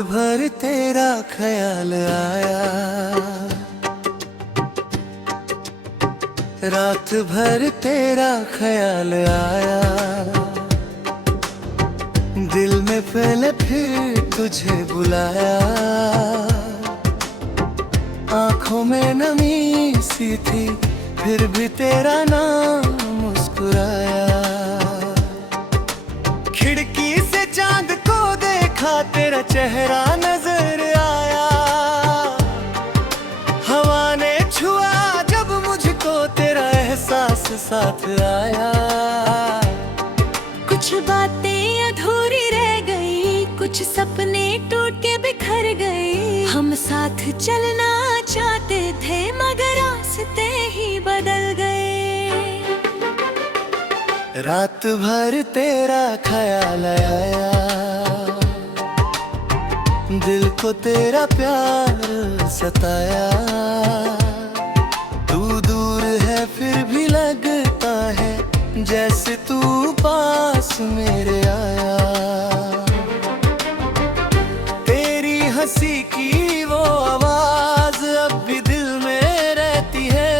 भर तेरा ख्याल आया, रात भर तेरा ख्याल आया, दिल में पहले फिर तुझे बुलाया, आंखों में नमी सी थी फिर भी तेरा नाम मुस्कुराया। खिड़की से चांद को देखा तेरा चेहरा नजर आया, हवा ने छुआ जब मुझको तेरा एहसास साथ आया। कुछ बातें अधूरी रह गई, कुछ सपने टूट के बिखर गए। हम साथ चलना चाहते थे मगर रास्ते ही बदल गए। रात भर तेरा ख्याल आया, दिल को तेरा प्यार सताया। तू दूर है फिर भी लगता है जैसे तू पास मेरे आया। तेरी हंसी की वो आवाज अब भी दिल में रहती है।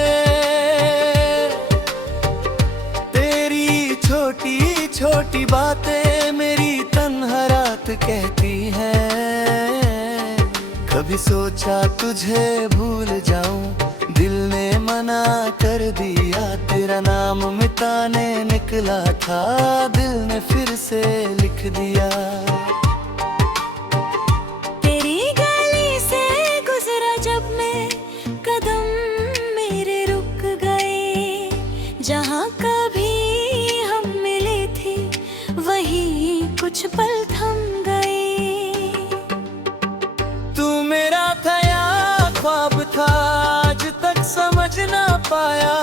तेरी छोटी छोटी बातें मेरी तन्हा रात कहती हैं। कभी सोचा तुझे भूल जाऊं, दिल ने मना कर दिया। तेरा नाम मिटाने निकला था, दिल ने फिर से लिख दिया। तेरी गली से गुजरा जब मैं, कदम मेरे रुक गए। जहाँ कभी हम मिले थे वही कुछ पल थम गए। तू मेरा था या ख्वाब था आज तक समझ ना पाया।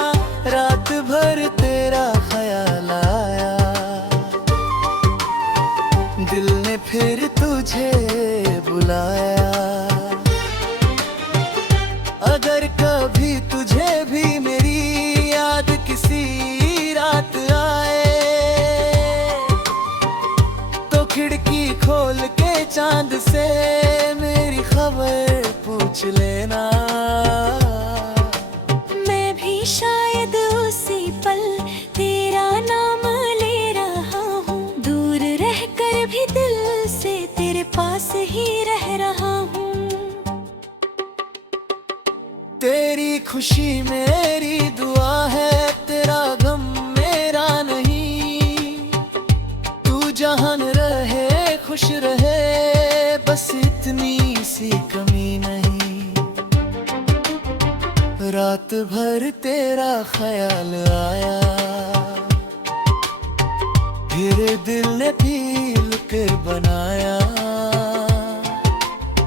रात भर तेरा ख्याल आया, दिल ने फिर तुझे बुलाया। अगर कभी तुझे भी मेरी याद किसी रात आए, तो खिड़की खोल के चांद से मेरी खबर पूछ लेना। मैं भी शायद उसी पल तेरा नाम ले रहा हूँ। दूर रहकर भी दिल से तेरे पास ही रह रहा हूँ। तेरी खुशी मेरी दुआ है, तेरा गम मेरा नहीं। तू जहान रहे खुश रहे, बस इतनी सी कमी नहीं। रात भर तेरा ख्याल आया, फिर दिल ने पील के बनाया।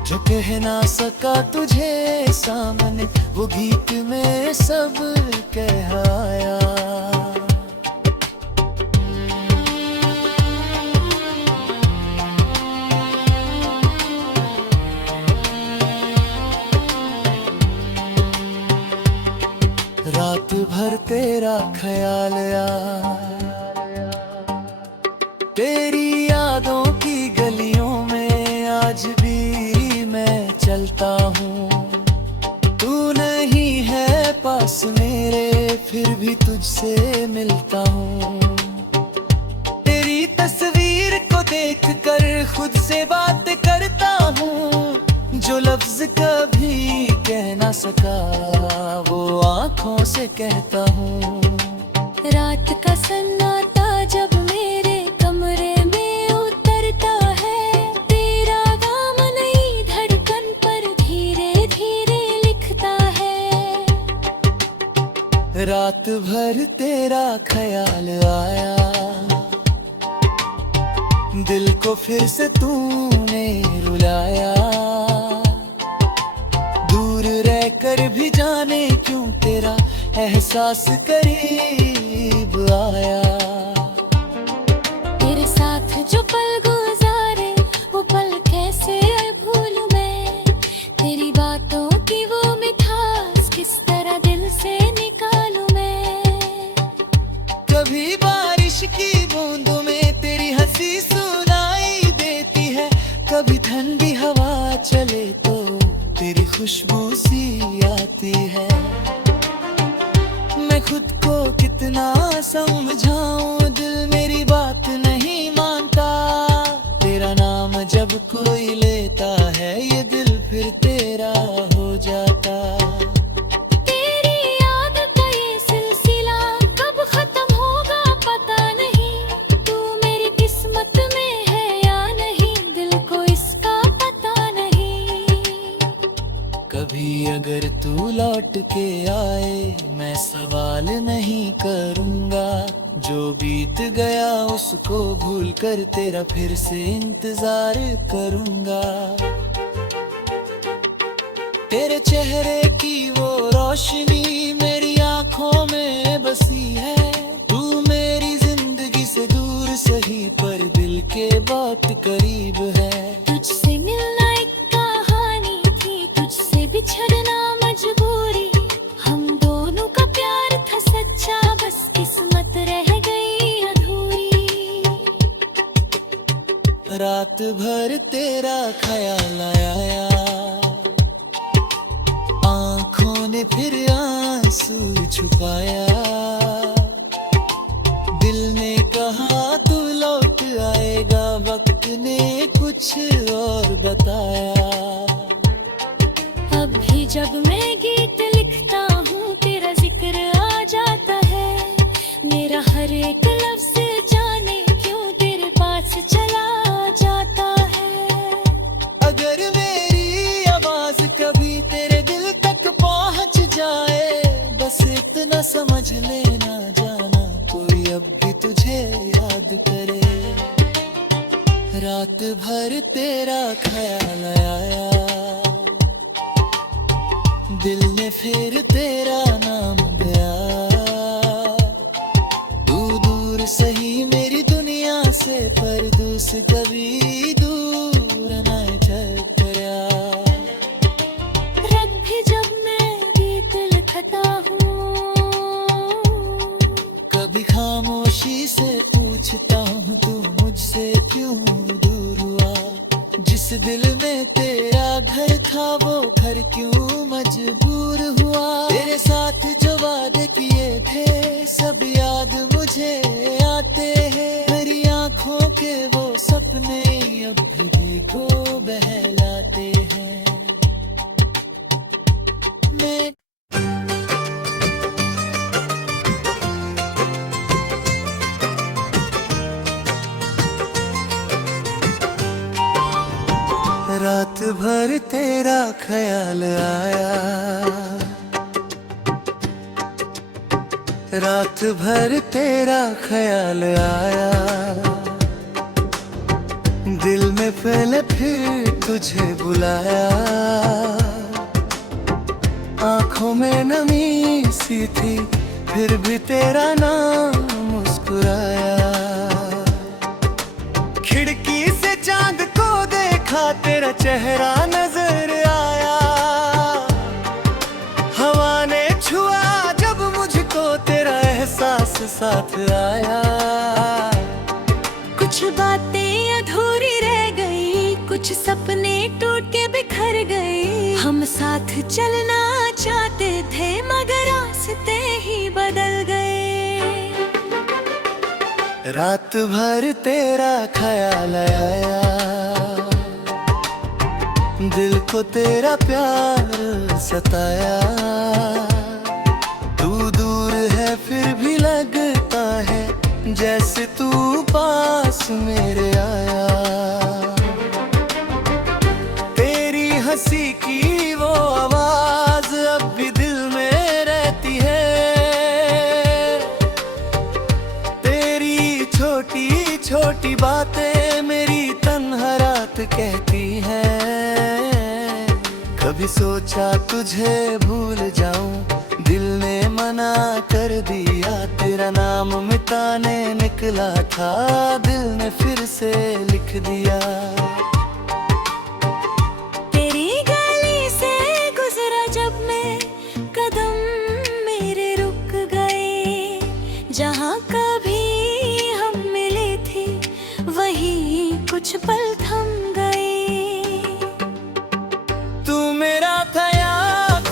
जो कह ना सका तुझे सामने, वो गीत में सब कहराया। रात भर तेरा ख्याल आया, तेरी यादों की गलियों में आज भी मैं चलता हूँ। तू नहीं है पास मेरे फिर भी तुझसे मिलता हूँ। तेरी तस्वीर को देखकर खुद से बात करता हूँ। जो लफ्ज कभी कह ना सका वो आँखों से कहता हूँ। रात का सन्नाटा जब मेरे कमरे में उतरता है, तेरा नाम नई धड़कन पर धीरे धीरे लिखता है। रात भर तेरा ख्याल आया, दिल को फिर से तूने रुलाया। दूर रहकर भी जाने क्यों तेरा एहसास करीब आया। तेरे साथ जो पल गुजारे वो पल कैसे भूलूं मैं। तेरी बातों की वो मिठास किस तरह दिल से निकालूं मैं। कभी बारिश की बूंदों में तेरी हंसी सुनाई देती है, कभी ठंडी हवा खुशबू सी आती है। मैं खुद को कितना समझाऊं, दिल मेरी बात नहीं मानता। तेरा नाम जब कोई लेता है, ये दिल फिर तेरा हो जाता। तेरी याद का ये सिलसिला कब खत्म होगा पता नहीं। तू मेरी किस्मत में है या नहीं, दिल को इसका पता नहीं। कभी अगर तू लौट के आए, मैं सवाल नहीं करूँगा। जो बीत गया उसको भूल कर तेरा फिर से इंतजार करूँगा। तेरे चेहरे की वो रोशनी मेरी आँखों में बसी है। तू मेरी जिंदगी से दूर सही, पर दिल के बहुत करीब है। तुझसे मिलना एक कहानी थी, तुझसे बिछड़ना मजबूरी। हम दोनों का प्यार था सच्चा, बस किस्मत रह गई अधूरी। रात भर तेरा ख्याल आया, आँखों ने फिर आंसू छुपाया। दिल ने कहा तू लौट आएगा, वक्त ने कुछ और बताया। अब भी जब मैं गीत लिखता हूँ, तेरा जिक्र आ जाता है। मेरा हर एक लफ्ज जाने क्यों तेरे पास चला जाता है। अगर मेरी आवाज कभी तेरे दिल तक पहुँच जाए, बस इतना समझ लेना जाना, कोई अब भी तुझे याद करे। रात भर तेरा ख्याल आया, दिल ने फिर तेरा नाम दिया। तू दूर सही मेरी दुनिया से, पर दूस कभी दूर न टकरा। रात भी जब मैं गीत लिखता हूँ, कभी खामोशी से पूछता हूँ, तू मुझसे क्यों दूर हुआ। जिस दिल में तेरा घर था, वो घर क्यों मजबूर हुआ। तेरे साथ जो वादे किए थे, सब याद मुझे आते हैं। मेरी आँखों के वो सपने अब भी को बहलाते हैं। मैं रात भर तेरा ख्याल आया, रात भर तेरा ख्याल आया। दिल में पहले फिर तुझे बुलाया। आँखों में नमी सी थी, फिर भी तेरा नाम मुस्कुराया। खिड़की से चांद को देखा, तेरा चेहरा नजर आया। हवा ने छुआ जब मुझको, तेरा एहसास साथ आया। कुछ बातें अधूरी रह गई, कुछ सपने टूट के बिखर गए। हम साथ चलना चाहते थे, मगर रास्ते ही बदल गए। रात भर तेरा ख्याल आया, दिल को तेरा प्यार सताया। तू दूर है फिर भी लगता है, जैसे तू पास मेरे आया। तेरी हंसी की वो आवाज अब भी दिल में रहती है। तेरी छोटी छोटी बातें मेरी तन्हा रात कहती हैं। कभी सोचा तुझे भूल जाऊं, दिल ने मना कर दिया। तेरा नाम मिटाने निकला था, दिल ने फिर से लिख दिया। तेरी गली से गुजरा जब मैं, कदम मेरे रुक गए। जहाँ कभी हम मिले थे, वही कुछ पल थम गए। तू मेरा था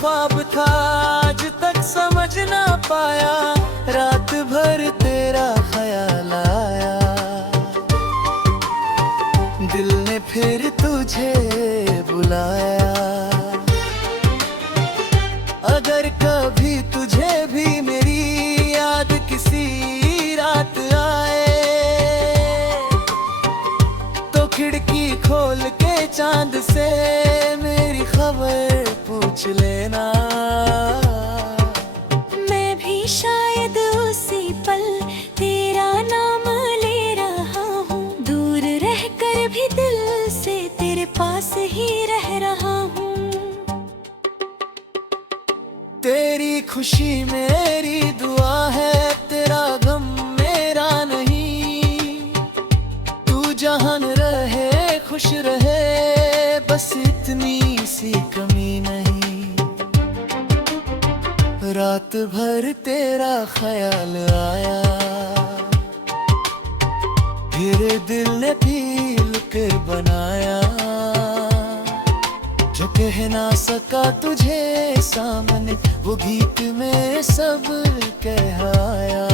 ख्वाब था आज तक समझ ना पाया, रात भर तेरा ख्याल आया, दिल ने फिर तुझे बुलाया। अगर कभी तुझे भी मेरी याद किसी रात आए, तो खिड़की खोल के चांद से मेरी खबर पूछ लेना। मैं भी शायद उसी पल तेरा नाम ले रहा हूँ, दूर रहकर भी दिल से तेरे पास ही रह रहा हूँ। तेरी खुशी मेरी दुआ है, तेरा गम मेरा नहीं, तू जहान रहे खुश रहे, बस इतनी सी कमी नहीं। रात भर तेरा ख्याल आया, फिर दिल ने पील कर बनाया, जो कह ना सका तुझे सामने वो गीत में सब कहराया।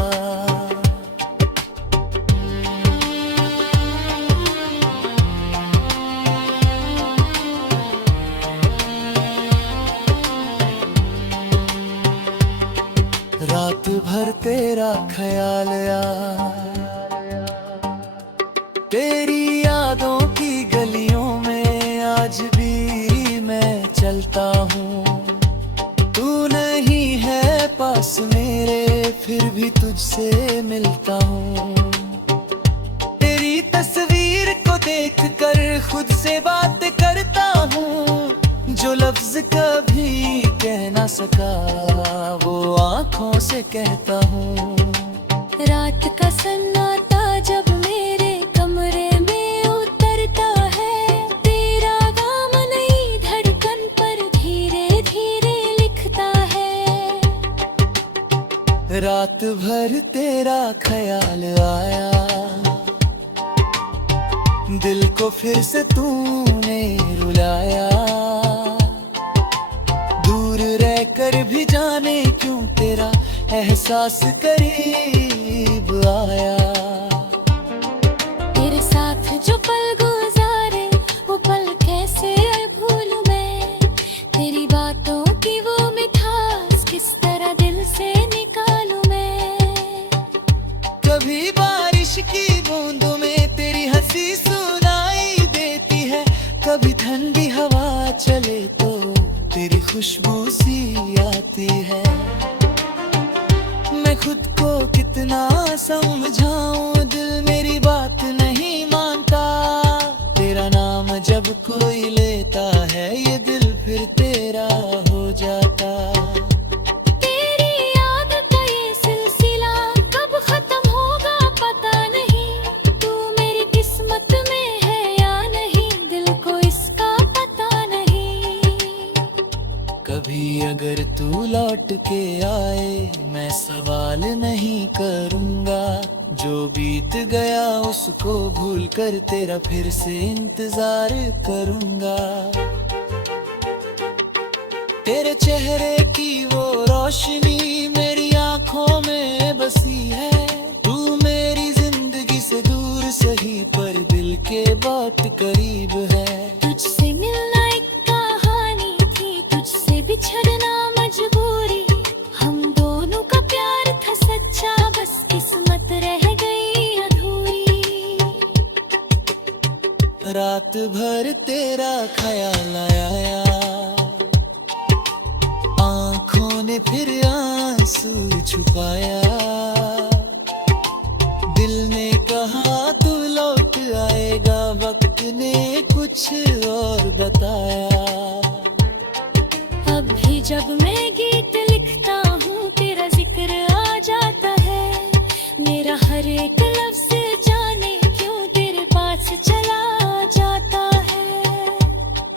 रात भर तेरा ख्याल आया, तेरी यादों की गलियों में आज भी मैं चलता हूँ। तू नहीं है पास मेरे फिर भी तुझसे मिलता हूँ। तेरी तस्वीर को देख कर खुद से बात करता हूँ, जो लफ्ज कभी कह ना सका वो आँखों से कहता हूँ। रात का सन्नाटा जब मेरे कमरे में उतरता है, तेरा नाम नई धड़कन पर धीरे धीरे लिखता है। रात भर तेरा ख्याल आया, दिल को फिर से तूने रुलाया, दूर रहकर भी जाने क्यों तेरा एहसास करीब आया। तेरे साथ जो पल गुजारे वो पल कैसे भूलूं मैं, तेरी बातों की वो मिठास किस तरह दिल से निकालूं मैं। कभी बारिश की बूंदों में तेरी हंसी सुनाई देती है, कभी ठंडी हवा चले तो तेरी खुशबू सी आती है। मैं खुद को कितना समझाऊं, दिल मेरी बात नहीं मानता, तेरा नाम जब कोई लेता है ये दिल फिर तेरा हो जाता। तेरी याद का ये सिलसिला कब खत्म होगा पता नहीं, तू मेरी किस्मत में है या नहीं दिल को इसका पता नहीं। कभी अगर तू लौट के आए मैं सवाल नहीं करूंगा, जो बीत गया उसको भूल कर तेरा फिर से इंतजार करूंगा। तेरे चेहरे की वो रोशनी मेरी आंखों में बसी है, तू मेरी जिंदगी से दूर सही पर दिल के बहुत करीब है। तुझसे मिलना एक कहानी थी, तुझसे बिछड़ना मजबूरी, हम दोनों का प्यार था सच्चा बस किस्मत रह गई अधूरी। रात भर तेरा ख्याल आया, आँखों ने फिर आंसू छुपाया, दिल ने कहा तू लौट आएगा, वक्त ने कुछ और बताया। अब भी जब मैं गीत लिखता हूँ तेरा जिक्र आ जाता है, मेरा हर एक लफ्ज जाने क्यों तेरे पास चला जाता है।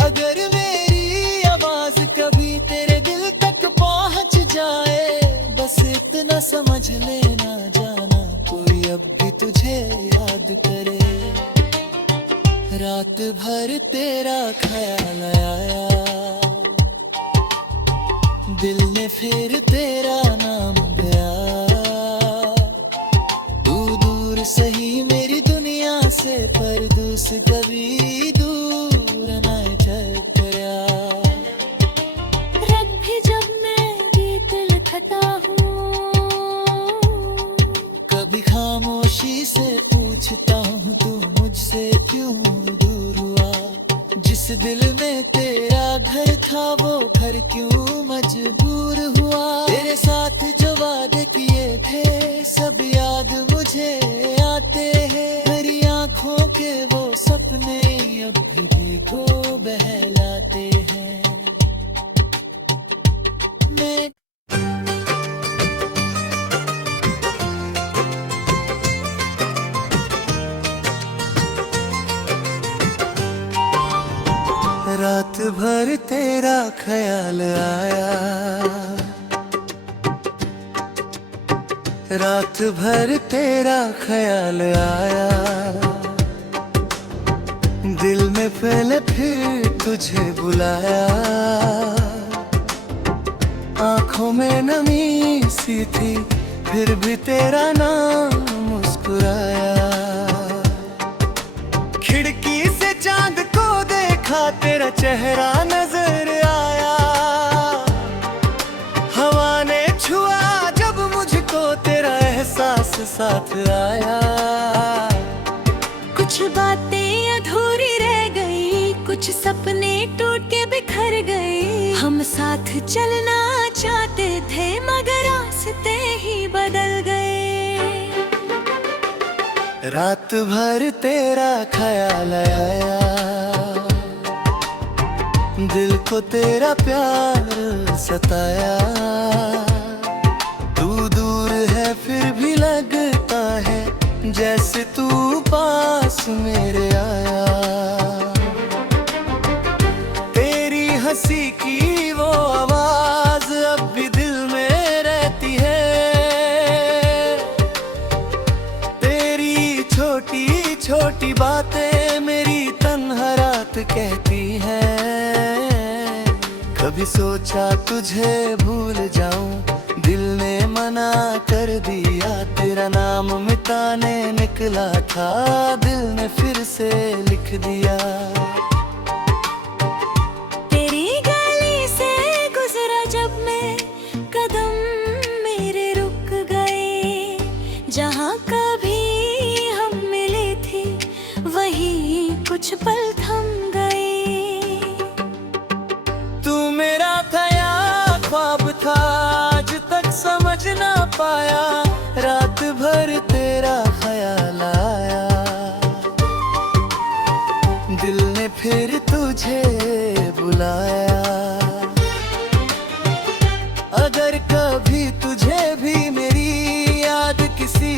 अगर मेरी आवाज कभी तेरे दिल तक पहुँच जाए, बस इतना समझ लेना जाना कोई अब भी तुझे याद करे। रात भर तेरा ख्याल आया, दिल ने फिर तेरा नाम गया। तू दूर सही मेरी दुनिया से, पर दूस कभी दूर न टकरा। रग भी जब मैं गीत लिखता हूँ, कभी खामोशी से पूछता हूँ तू मुझसे क्यों दूर हुआ। जिस दिल में तेरा घर था वो घर क्यों मजबूर हुआ। तेरे साथ जो वादे किए थे सब याद मुझे आते हैं। मेरी आंखों के वो सपने अब भी को बहलाते हैं। मैं रात भर तेरा ख्याल आया, रात भर तेरा ख्याल आया। दिल में पहले फिर तुझे बुलाया। आंखों में नमी सी थी फिर भी तेरा नाम मुस्कुराया। खिड़की से चांद को देखा तेरा चेहरा नजर आया। हवा ने छुआ जब मुझको तेरा एहसास साथ आया। कुछ बातें अधूरी रह गई, कुछ सपने टूट के बिखर गए। हम साथ चलना चाहते थे मगर रास्ते ही बदल गए। रात भर तेरा ख्याल आया। दिल को तेरा प्यार सताया। तू दूर है फिर भी लगता है जैसे तू पास मेरे आया। तेरी हंसी की वो आवाज अब भी दिल में रहती है। तेरी छोटी छोटी बातें मेरी तन्हा रात कहती हैं। कभी सोचा तुझे भूल जाऊं, दिल ने मना कर दिया। तेरा नाम मिटाने निकला था, दिल ने फिर से लिख दिया। तेरी गली से गुजरा जब मैं, कदम मेरे रुक गए। जहाँ कभी हम मिले थे वही कुछ पल थम गए। तू मेरा था ख्वाब था आज तक समझ ना पाया। रात भर तेरा ख्याल आया। दिल ने फिर तुझे बुलाया। अगर कभी तुझे भी मेरी याद किसी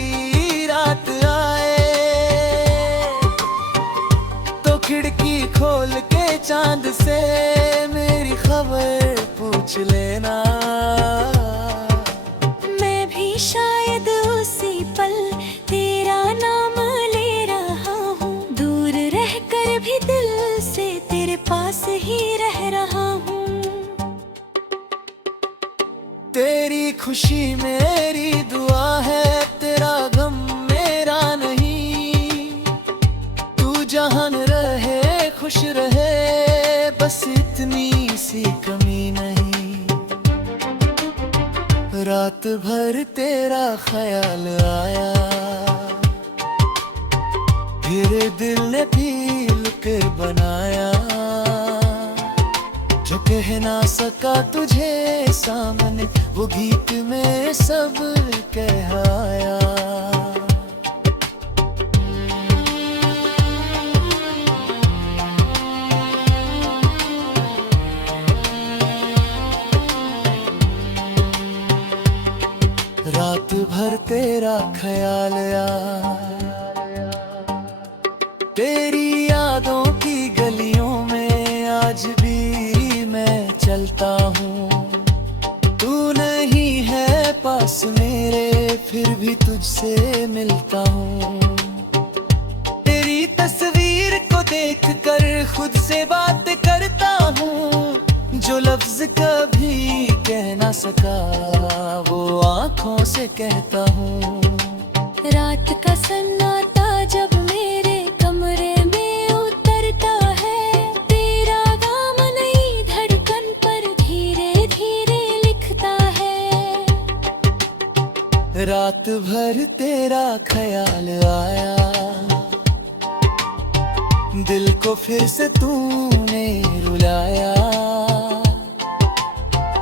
रात आए तो खिड़की खोल के चांद से मेरी खबर पूछ लेना। मैं भी शायद उसी पल तेरा नाम ले रहा हूँ। दूर रहकर भी दिल से तेरे पास ही रह रहा हूँ। तेरी खुशी मेरी दुआ है, तेरा गम मेरा नहीं। तू जहान रहे खुश रहे, बस इतनी सी कमी नहीं। रात भर तेरा ख्याल आया। फिर दिल ने पील के बनाया। जो कह ना सका तुझे सामने, वो गीत में सब कहलाया। रात भर तेरा ख्याल आया। तेरी यादों की गलियों में आज भी मैं चलता हूँ। तू नहीं है पास मेरे फिर भी तुझसे मिलता हूँ। तेरी तस्वीर को देख कर खुद से बात करता हूँ। जो लफ्ज कभी कहना ना सका वो आंखों से कहता हूँ। रात का सन्नाटा जब मेरे कमरे में उतरता है, तेरा नाम नई धड़कन पर धीरे धीरे लिखता है। रात भर तेरा ख्याल आया, दिल को फिर से तूने रुलाया।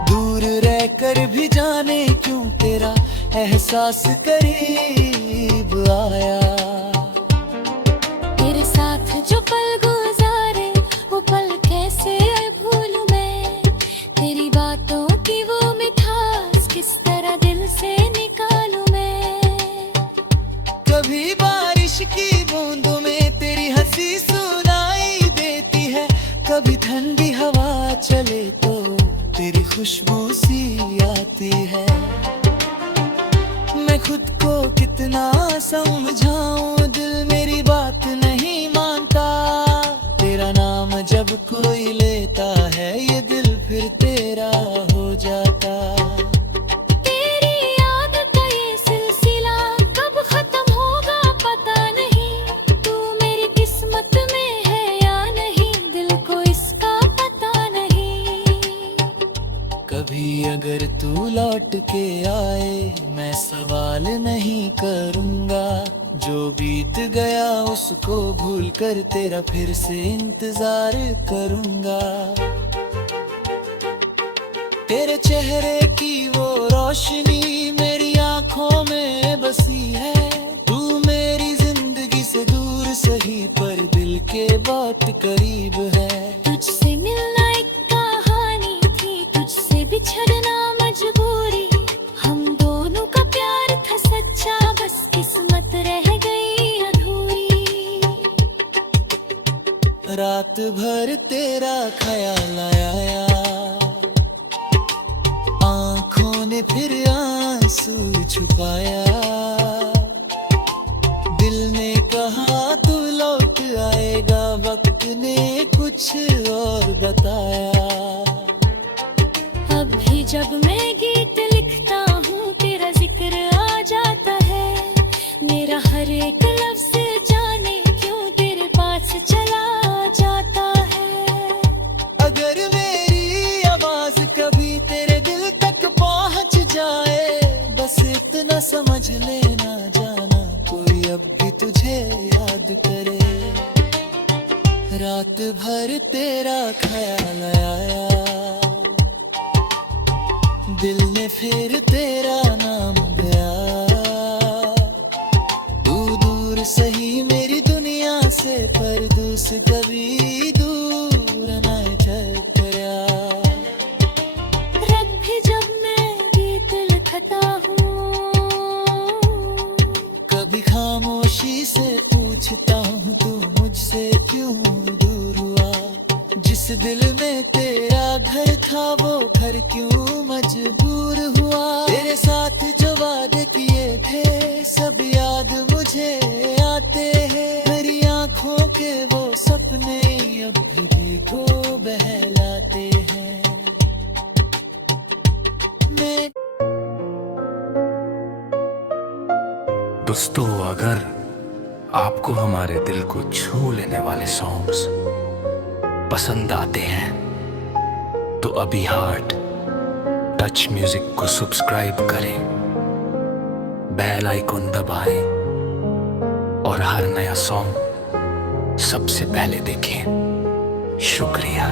दूर रहकर भी जाने क्यों तेरा एहसास करीब आया। तेरे साथ जो पल गुजारे वो पल कैसे भूलूं मैं, तेरी बातों की वो मिठास किस तरह दिल से निकालूं मैं। कभी बारिश की बूंदों में तेरी हंसी सुनाई देती है, कभी ठंडी हवा चले तो तेरी खुशबू सी आती है। मैं खुद को कितना समझाऊं, दिल मेरी बात नहीं मानता। तेरा नाम जब कोई लेता है ये दिल फिर तेरा हो जाता। तेरी याद का ये सिलसिला कब खत्म होगा पता नहीं, तू मेरी किस्मत में है या नहीं दिल को इसका पता नहीं। कभी अगर तू लौट के आए मैं सवाल नहीं करूंगा, जो बीत गया उसको भूल कर तेरा फिर से इंतजार करूंगा। तेरे चेहरे की वो रोशनी मेरी आंखों में बसी है। तू मेरी जिंदगी से दूर सही पर दिल के बहुत करीब है। तुझसे मिलना एक कहानी थी, तुझसे बिछड़ना मजबूरी, हम दोनों का प्यार था सच्चा बस किस्मत रह गई अधूरी। रात भर तेरा ख्याल आया, आंखों ने फिर आंसू छुपाया। दिल ने कहा तू लौट आएगा, वक्त ने कुछ और बताया। अब भी जब मैं गीत लिखता हूँ तेरा जिक्र आ जाता है, मेरा हर एक लफ्ज जाने क्यों तेरे पास चला जाता है। अगर मेरी आवाज कभी तेरे दिल तक पहुंच जाए, बस इतना समझ लेना जाना कोई अब भी तुझे याद करे। रात भर तेरा ख्याल आया, दिल ने फिर तेरा नाम गया। तू दूर सही मेरी दुनिया से पर दूस कभी दूर न ठहरा। रब भी जब मैं गीत लिखता हूँ, कभी खामोशी से पूछता हूँ तू मुझसे क्यों दूर हुआ। जिस दिल में तेरा घर था वो घर क्यों मजबूर हुआ। तेरे साथ जो वादे किए थे सब याद मुझे आते हैं। मेरी आंखों के वो सपने अब भी को बहलाते हैं। मैं दोस्तों, अगर आपको हमारे दिल को छू लेने वाले सॉन्ग्स पसंद आते हैं तो अभी हार्ट टच म्यूजिक को सब्सक्राइब करें, बेल आइकॉन दबाएं और हर नया सॉन्ग सबसे पहले देखें। शुक्रिया।